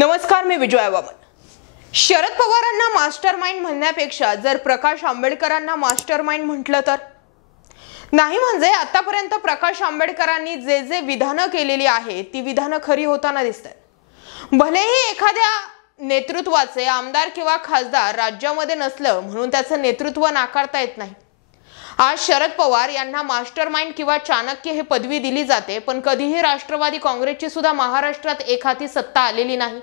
नमस्कार, मी विजय वामन। शरद पवारांना मास्टरमाइंड म्हणण्यापेक्षा जर प्रकाश आंबेडकरांना मास्टरमाइंड म्हटलं तर नाही, म्हणजे आतापर्यंत प्रकाश आंबेडकरांनी जे जे विधानं केलेली आहेत ती विधानं खरी होताना दिसतात। भलेही एखाद्या नेतृत्वाचे आमदार किंवा खासदार राज्यामध्ये नसलं म्हणून त्याचं नेतृत्व नाकारता येत नाही। आज शरद पवार यांना मास्टरमाइंड किंवा चाणक्य हे पदवी दिली जाते, पण कधीही राष्ट्रवादी काँग्रेसची सुद्धा महाराष्ट्रात एखादी सत्ता आलेली नाही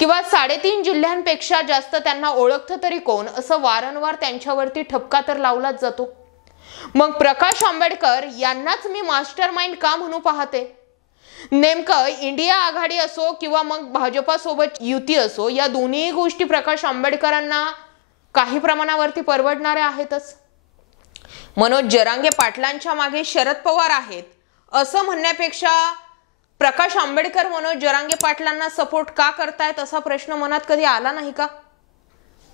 किंवा 3.5 जिल्ह्यांपेक्षा जास्त त्यांना ओळखतं तरी कोण असं वारंवार त्यांच्यावरती ठपका तर लावलाच जातो। मग प्रकाश आंबेडकर यांनाच मी मास्टरमाइंड का म्हणू पाहते? नेमकं इंडिया आघाडी असो किंवा मग भाजपासोबत युती असो, या दोन्ही गोष्टी प्रकाश आंबेडकरांना काही प्रमाणावरती परवडणाऱ्या आहेतच। मनोज जरांगे पाटलांच्या मागे शरद पवार आहेत असं म्हणण्यापेक्षा प्रकाश आंबेडकर मनोज जरांगे पाटलांना सपोर्ट का करतायत असा प्रश्न मनात कधी आला नाही का?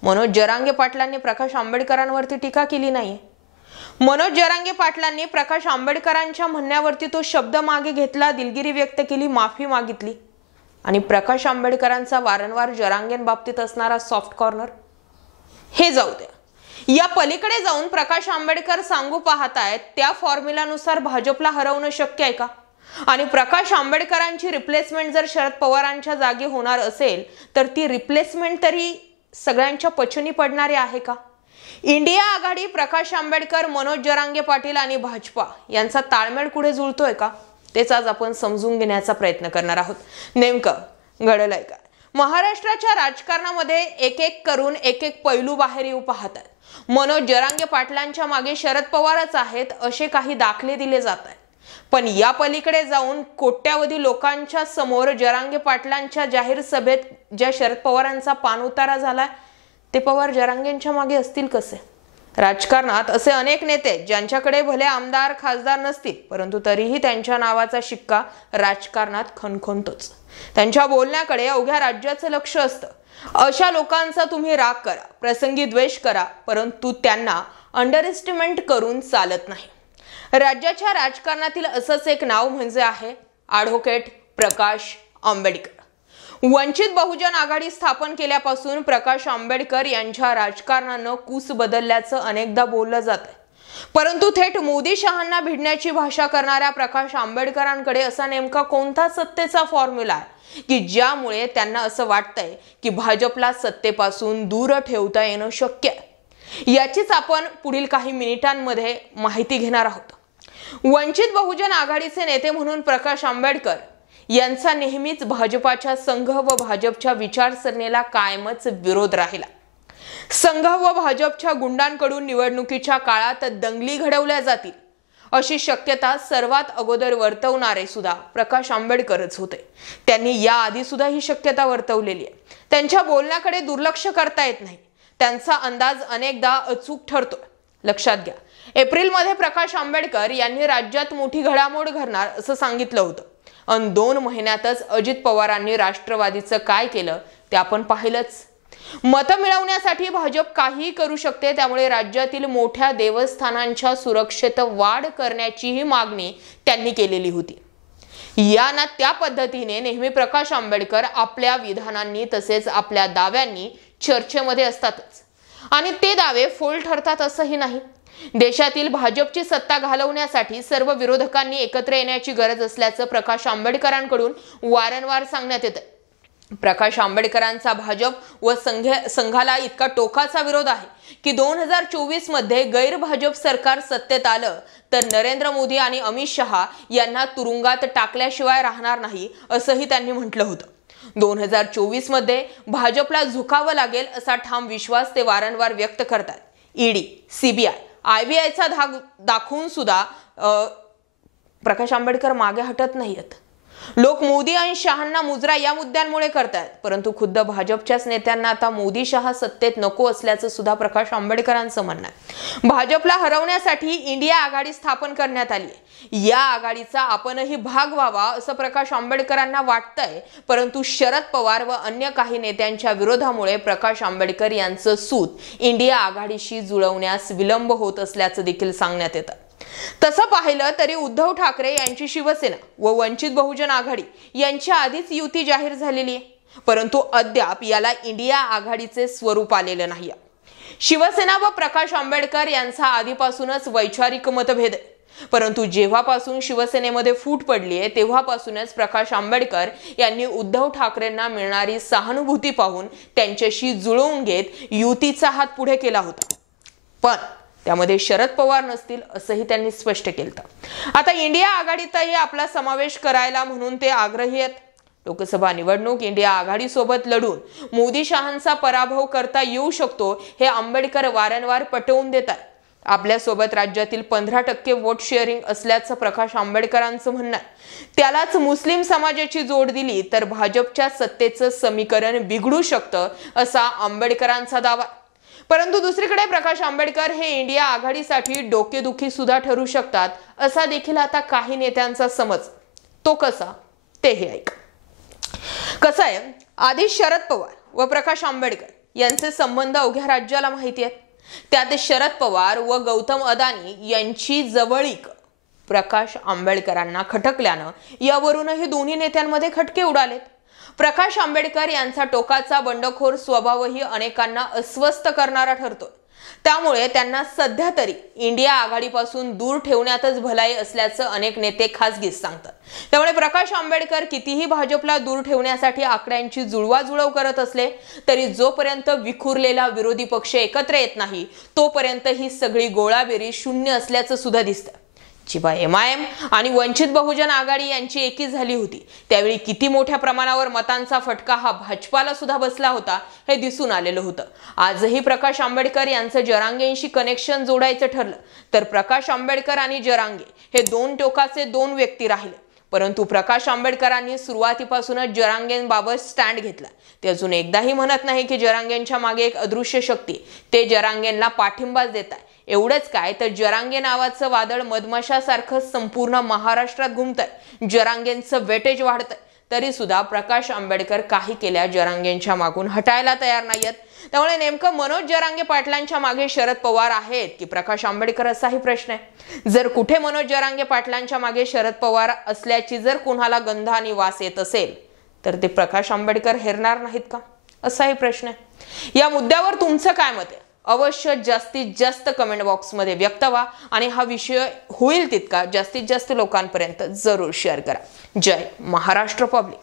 मनोज जरांगे पाटलांनी प्रकाश आंबेडकरांवरती टीका केली नाही। मनोज जरांगे पाटलांनी प्रकाश आंबेडकरांच्या म्हणण्यावरती तो शब्द मागे घेतला, दिलगिरी व्यक्त केली, माफी मागितली आणि प्रकाश आंबेडकरांचा वारंवार जरांगेंबाबतीत असणारा सॉफ्ट कॉर्नर हे जाऊ द्या। या पलीकडे जाऊन प्रकाश आंबेडकर सांगू पाहतायत त्या फॉर्म्युलानुसार भाजपला हरवणं शक्य आहे का? आणि प्रकाश आंबेडकरांची रिप्लेसमेंट जर शरद पवारांच्या जागी होणार असेल तर ती रिप्लेसमेंट तरी सगळ्यांच्या पचनी पडणारी आहे का? इंडिया आघाडी, प्रकाश आंबेडकर, मनोज जरांगे पाटील आणि भाजपा यांचा ताळमेळ कुठे जुळतोय का? तेच आज आपण समजून घेण्याचा प्रयत्न करणार आहोत। नेमकं घडलंय का? महाराष्ट्राच्या राजकारणामध्ये एक एक करून एक एक पैलू बाहेर येऊ पाहतात। मनोज जरांगे पाटलांच्या मागे शरद पवारच आहेत असे काही दाखले दिले जात आहेत, पण या पलीकडे जाऊन कोट्यावधी लोकांच्या समोर जरांगे पाटलांच्या जाहीर सभेत ज्या शरद पवारांचा पाणउतारा झाला ते पवार जरांगेंच्या मागे असतील कसे? राजकारणात असे अनेक नेते ज्यांच्याकडे भले आमदार खासदार नसतील परंतु तरीही त्यांच्या नावाचा शिक्का राजकारणात खणखणतोच। त्यांच्या बोलण्याकडे अवघ्या राज्याचं लक्ष असतं। अशा लोकांचा तुम्ही राग करा, प्रसंगी द्वेष करा, परंतु त्यांना अंडर एस्टिमेट करून चालत नाही। राज्याच्या राजकारणातील असंच एक नाव म्हणजे आहे ॲडव्होकेट प्रकाश आंबेडकर। वंचित बहुजन आघाडी स्थापन केल्यापासून प्रकाश आंबेडकर यांच्या राजकारणानं कूस बदलल्याचं अनेकदा बोललं जातं, परंतु थेट मोदी शहांना भिडण्याची भाषा करणाऱ्या प्रकाश आंबेडकरांकडे असा नेमका कोणता सत्तेचा फॉर्म्युला आहे की ज्यामुळे त्यांना असं वाटतंय की भाजपला सत्तेपासून दूर ठेवता येणं शक्य आहे? याचीच आपण पुढील काही मिनिटांमध्ये माहिती घेणार आहोत। वंचित बहुजन आघाडीचे नेते म्हणून प्रकाश आंबेडकर यांचा नेहमीच भाजपाच्या संघ व भाजपच्या विचारसरणीला कायमच विरोध राहिला। संघ व भाजपच्या गुंडांकडून निवडणुकीच्या काळात दंगली घडवल्या जातील अशी शक्यता सर्वात अगोदर वर्तवणारे सुद्धा प्रकाश आंबेडकरच होते। त्यांनी या आधी सुद्धा ही शक्यता वर्तवलेली आहे। त्यांच्या बोलण्याकडे दुर्लक्ष करता येत नाही। त्यांचा अंदाज अनेकदा अचूक ठरतो। लक्षात घ्या, एप्रिलमध्ये प्रकाश आंबेडकर यांनी राज्यात मोठी घडामोड घडणार असं सांगितलं होतं आणि 2 महिन्यातच अजित पवारांनी राष्ट्रवादीचं काय केलं ते आपण पाहिलंच। मतं मिळवण्यासाठी भाजप काहीही करू शकते, त्यामुळे राज्यातील मोठ्या देवस्थानांच्या सुरक्षेत वाढ करण्याचीही मागणी त्यांनी केलेली होती। या ना त्या पद्धतीने नेहमी प्रकाश आंबेडकर आपल्या विधानांनी तसेच आपल्या दाव्यांनी चर्चेमध्ये असतातच आणि ते दावे फोल ठरतात असंही नाही। देशातील भाजपची सत्ता घालवण्यासाठी सर्व विरोधकांनी एकत्र येण्याची गरज असल्याचं प्रकाश आंबेडकरांकडून वारंवार सांगण्यात येतं। प्रकाश आंबेडकरांचा भाजप व संघाला इतका टोकाचा विरोध आहे की 2024 मध्ये गैर भाजप सरकार सत्तेत आलं तर नरेंद्र मोदी आणि अमित शहा यांना तुरुंगात टाकल्याशिवाय राहणार नाही असंही त्यांनी म्हटलं होतं। 2024 मध्ये भाजपला झुकावं लागेल असा ठाम विश्वास ते वारंवार व्यक्त करतात। ईडी, सीबीआय, IBIचा धाक दाखवून सुद्धा प्रकाश आंबेडकर मागे हटत नाहीत। लोक मोदी आणि शहांना मुजरा या मुद्द्यांमुळे करतात, परंतु खुद्द भाजपच्याच नेत्यांना आता मोदी शहा सत्तेत नको असल्याचं सुद्धा प्रकाश आंबेडकरांचं म्हणणं आहे। भाजपला हरवण्यासाठी इंडिया आघाडी स्थापन करण्यात आली आहे। या आघाडीचा आपणही भाग व्हावा असं प्रकाश आंबेडकरांना वाटतंय, परंतु शरद पवार व अन्य काही नेत्यांच्या विरोधामुळे प्रकाश आंबेडकर यांचं सूत इंडिया आघाडीशी जुळवण्यास विलंब होत असल्याचं देखील सांगण्यात येतं। तसं पाहिलं तरी उद्धव ठाकरे यांची शिवसेना व वंचित बहुजन आघाडी यांच्या आधीच युती जाहीर झालेली आहे। परंतु अद्याप याला इंडिया आघाडीचे स्वरूप आलेले नाही. शिवसेना व प्रकाश आंबेडकर यांचा आधीपासूनच वैचारिक मतभेद आहे. परंतु जेव्हापासून शिवसेनेमध्ये फूट पडली आहे तेव्हापासूनच प्रकाश आंबेडकर यांनी उद्धव ठाकरेंना मिळणारी सहानुभूती पाहून त्यांच्याशी जुळवून घेत युतीचा हात पुढे केला होता. पण त्यामध्ये शरद पवार नसतील असंही त्यांनी स्पष्ट केलं. आता इंडिया आघाडीतही आपला समावेश करायला म्हणून ते आग्रही आहेत. लोकसभा निवडणूक इंडिया आघाडी सोबत लढून मोदी शहांचा पराभव करता येऊ शकतो हे आंबेडकर वारंवार पटवून देतात. आपल्या सोबत राज्यातील 15% वोट शेअरिंग असल्याचं प्रकाश आंबेडकरांचं म्हणणं आहे. त्यालाच मुस्लिम समाजाची जोड दिली तर भाजपच्या सत्तेचं समीकरण बिघडू शकतं असा आंबेडकरांचा दावा. परंतु दुसरीकडे प्रकाश आंबेडकर हे इंडिया आघाडीसाठी डोकेदुखी सुद्धा ठरू शकतात असा देखील आता काही नेत्यांचा समज. तो कसा तेही ऐक. कसं आहे, आधी शरद पवार व प्रकाश आंबेडकर यांचे संबंध अवघ्या राज्याला माहिती आहेत. त्यात शरद पवार व गौतम अदानी यांची जवळीक प्रकाश आंबेडकरांना खटकल्यानं यावरूनही दोन्ही नेत्यांमध्ये खटके उडालेत. प्रकाश आंबेडकर यांचा टोकाचा बंडखोर स्वभावही अनेकांना अस्वस्थ करणारा ठरतो. त्यामुळे त्यांना सध्या तरी इंडिया आघाडीपासून दूर ठेवण्यातच भलाई असल्याचं अनेक नेते खासगीत सांगतात. त्यामुळे प्रकाश आंबेडकर कितीही भाजपला दूर ठेवण्यासाठी आकड्यांची जुळवाजुळव करत असले तरी जोपर्यंत विखुरलेला विरोधी पक्ष एकत्र येत नाही तोपर्यंत ही सगळी गोळाबेरी शून्य असल्याचं सुद्धा दिसतं. जेव्हा MIM आणि वंचित बहुजन आघाडी यांची एकी झाली होती त्यावेळी किती मोठ्या प्रमाणावर मतांचा फटका हा भाजपाला सुद्धा बसला होता हे दिसून आलेलं होतं. आजही प्रकाश आंबेडकर यांचं जरांगेंशी कनेक्शन जोडायचं ठरलं तर प्रकाश आंबेडकर आणि जरांगे हे दोन टोकाचे दोन व्यक्ती राहिले. परंतु प्रकाश आंबेडकरांनी सुरुवातीपासूनच जरांगेंबाबत स्टँड घेतला. ते अजून एकदाही म्हणत नाही की जरांगेंच्या मागे एक अदृश्य शक्ती ते जरांगेंना पाठिंबाच देत आहे. एवढंच काय तर जरांगे नावाचं वादळ मधमाशासारखं संपूर्ण महाराष्ट्रात घुमतंय. जरांगेंचं वेटेज वाढतंय तरी सुद्धा प्रकाश आंबेडकर काही केल्या जरांगेंच्या मागून हटायला तयार नाहीयेत. त्यामुळे नेमकं मनोज जरांगे पाटलांच्या मागे शरद पवार आहेत की प्रकाश आंबेडकर असाही प्रश्न आहे. जर कुठे मनोज जरांगे पाटलांच्या मागे शरद पवार असल्याची जर कुणाला गंध आणि वास येत असेल तर ते प्रकाश आंबेडकर हेरणार नाहीत का असाही प्रश्न आहे. या मुद्द्यावर तुमचं काय मत आहे अवश्य जास्तीत जास्त कमेंट बॉक्समध्ये व्यक्त व्हा आणि हा विषय होईल तितका जास्तीत जास्त लोकांपर्यंत जरूर शेअर करा. जय महाराष्ट्र पब्लिक.